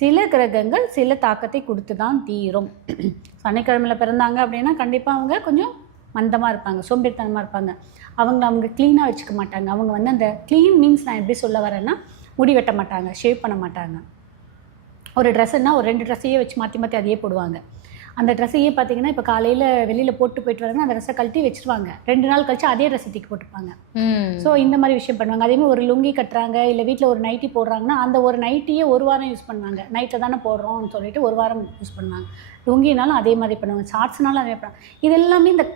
சில கிரகங்கள் சில தாக்கத்தை கொடுத்து தான் தீரும். சனிக்கிழமையில் பிறந்தாங்க அப்படின்னா கண்டிப்பாக அவங்க கொஞ்சம் மந்தமாக இருப்பாங்க, சோம்பேறித்தனமாக இருப்பாங்க. அவங்க க்ளீனாக வச்சுக்க மாட்டாங்க. அவங்க வந்து அந்த க்ளீன் மீன்ஸ் நான் எப்படி சொல்ல வரேன்னா, முடி வெட்ட மாட்டாங்க, ஷேவ் பண்ண மாட்டாங்க. ஒரு ட்ரெஸ்ஸுன்னா ஒரு 2 ட்ரெஸ்ஸையே வச்சு மாற்றி மாற்றி அதையே போடுவாங்க. அந்த ட்ரெஸ்ஸையே பார்த்தீங்கன்னா இப்போ காலையில் வெளியில் போட்டு போயிட்டு வராங்கன்னா அந்த ட்ரெஸ்ஸை கழட்டி வச்சுருவாங்க. 2 நாள் கழிச்சு அதே ட்ரெஸ்ஸை தூக்கி போட்டுப்பாங்க. ஸோ இந்த மாதிரி விஷயம் பண்ணுவாங்க. அதேமாதிரி ஒரு லுங்கி கட்டுறாங்க, இல்லை வீட்டில் ஒரு நைட்டி போடுறாங்கன்னா அந்த ஒரு நைட்டியே ஒரு வாரம் யூஸ் பண்ணுவாங்க. நைட்டில் தானே போடுறோம்னு சொல்லிட்டு ஒரு வாரம் யூஸ் பண்ணுவாங்க. லுங்கினாலும் அதே மாதிரி பண்ணுவாங்க, ஷார்ட்ஸ்னாலும் அதே பண்ணுவாங்க. இது எல்லாமே இந்த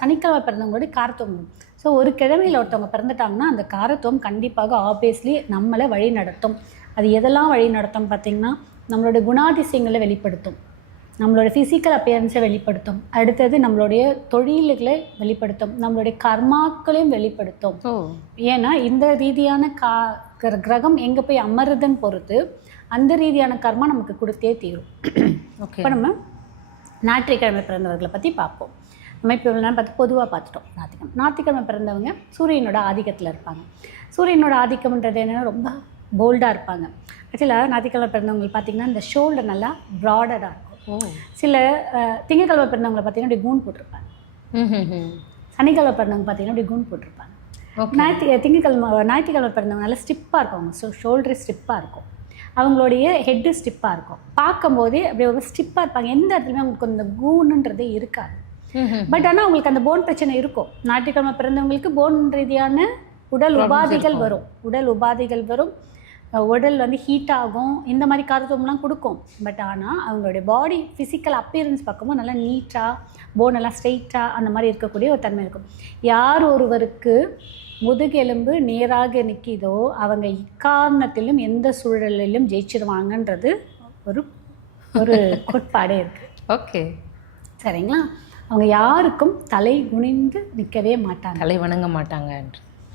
சனிக்கிழமை பிறந்தவங்களுடைய காரத்துவம். ஸோ ஒரு கிழமையில் ஒருத்தவங்க பிறந்துட்டாங்கன்னா அந்த காரத்துவம் கண்டிப்பாக ஆப்வியஸ்லி நம்மளை வழி நடத்தும். அது எதெல்லாம் வழி நடத்தும் பார்த்திங்கன்னா, நம்மளோட குணாதிசயங்களை வெளிப்படுத்தும், நம்மளோட ஃபிசிக்கல் அப்பியரன்ஸை வெளிப்படுத்தும், அடுத்தது நம்மளுடைய தொழில்களை வெளிப்படுத்தும், நம்மளுடைய கர்மாக்களையும் வெளிப்படுத்தும். ஏன்னா இந்த ரீதியான கிரகம் எங்கே போய் அமருதுன்னு பொறுத்து அந்த ரீதியான கர்மா நமக்கு கொடுத்தே தீரும். இப்போ நம்ம ஞாயிற்றுக்கிழமை பிறந்தவர்களை பற்றி பார்ப்போம். நம்ம இப்போ நான் பொதுவாக பார்த்துட்டோம். ஞாயிற்றுக்கிழமை பிறந்தவங்க சூரியனோட ஆதிக்கத்தில் இருப்பாங்க. சூரியனோட ஆதிக்கம்ன்றது என்னென்னா ரொம்ப போல்டாக இருப்பாங்க. ஆக்சுவலாக ஞாயிற்றுக்கிழமை பிறந்தவங்களுக்கு பார்த்திங்கன்னா இந்த ஷோல்டர் நல்லா ப்ராடராக இருக்கும். சில திங்கக்கிழமை பிறந்தவங்களை பார்த்திங்கன்னா அப்படி கூன் போட்டிருப்பாங்க. சனிக்கிழமை பிறந்தவங்க பார்த்திங்கன்னா அப்படி கூன் போட்டிருப்பாங்க. ஞாயிற்றுக்கிழமை பிறந்தவங்க நல்லா ஸ்டிப்பாக இருக்கும். ஸோ ஷோல்டரு ஸ்டிப்பாக இருக்கும், அவங்களுடைய ஹெட்டு ஸ்டிப்பாக இருக்கும். பார்க்கும்போதே அப்படி ஒரு ஸ்டிப்பாக இருப்பாங்க. எந்த இடத்துலையுமே அவங்களுக்கு அந்த கூனுன்றதே இருக்காது. பட் ஆனால் அவங்களுக்கு அந்த போன் பிரச்சனை இருக்கும். ஞாயிற்றுக்கிழமை பிறந்தவங்களுக்கு போன் ரீதியான உடல் உபாதைகள் வரும். உடல் வந்து ஹீட் ஆகும், இந்த மாதிரி காரத்துவம்லாம் கொடுக்கும். பட் ஆனால் அவங்களுடைய பாடி ஃபிசிக்கல் அப்பியரன்ஸ் பார்க்கும்போது நல்லா நீட்டாக, போனெல்லாம் ஸ்ட்ரெயிட்டாக அந்த மாதிரி இருக்கக்கூடிய ஒரு தன்மை இருக்கும். யார் ஒருவருக்கு முதுகெலும்பு நேராக நிற்கிதோ அவங்க இக்காரணத்திலும் எந்த சூழலிலும் ஜெயிச்சிருவாங்கன்றது ஒரு ஒரு கோட்பாடே இருக்குது. ஓகே, சரிங்களா? அவங்க யாருக்கும் தலை குனிந்து நிற்கவே மாட்டாங்க, தலை வணங்க மாட்டாங்க.